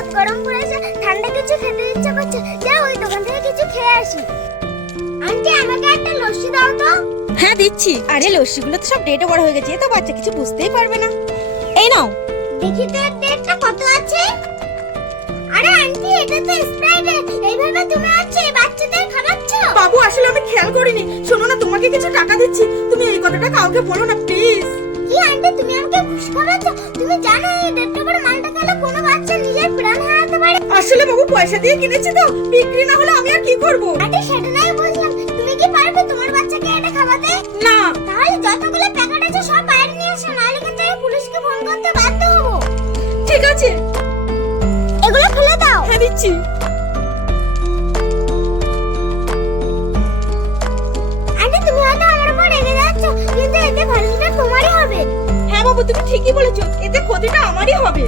রোদ গরম পড়েছে, ঠান্ডা কিছু খেতে ইচ্ছা করছে, যা ওই দোকান থেকে কিছু খেয়ে আসি। আন্টি আমাকে একটা লস্যি দাও তো। হ্যাঁ দিচ্ছি। আরে লস্যিগুলো তো সব ডেটে বড় হয়ে গেছে, এ তো বাচ্চা কিছু বুঝতেই পারবে না। এই নাও। দেখি তো এর ডেটটা কত আছে। আরে আন্টি এটা তো স্প্রাইট, এইভাবে তুমি হচ্ছে বাচ্চাদের খাওয়াচ্ছ? বাবু আসলে আমি খেয়াল করিনি। শোনো না, তোমাকে কিছু টাকা দিচ্ছি, তুমি এই কথাটা কাউকে বলো না প্লিজ। কি আন্টি তুমি আমাকে ঘুষ খাওয়াচ্ছ? তুমি জানো এই ডেটটা বড় মালটা খেলে কোনো বাচ্চা নিজের প্রাণ হারাতে পারে। আসলে বাবু পয়সা দিয়ে কিনেছি তো, বিক্রি না হলে আমি আর কি করব? আন্টি সেটা নাই বুঝলাম, তুমি কি পারবে তোমার বাচ্চাকে এটা খাওয়াতে? না। তাহলে যতগুলো প্যাকেট আছে সব বাইরে নিয়ে আসো, নাহলে কিন্তু আমি পুলিশকে ফোন করতে বাধ্য হব। ঠিক আছে। এগুলো ফেলে দাও। হ্যাঁ দিচ্ছি। আন্টি তুমি হয়তো আমার উপর রেগে যাচ্ছ, কিন্তু এতে ভালোটা তোমারই হবে। হ্যাঁ বাবু তুমি ঠিকই বলেছো, এতে ক্ষতিটা আমারই হবে।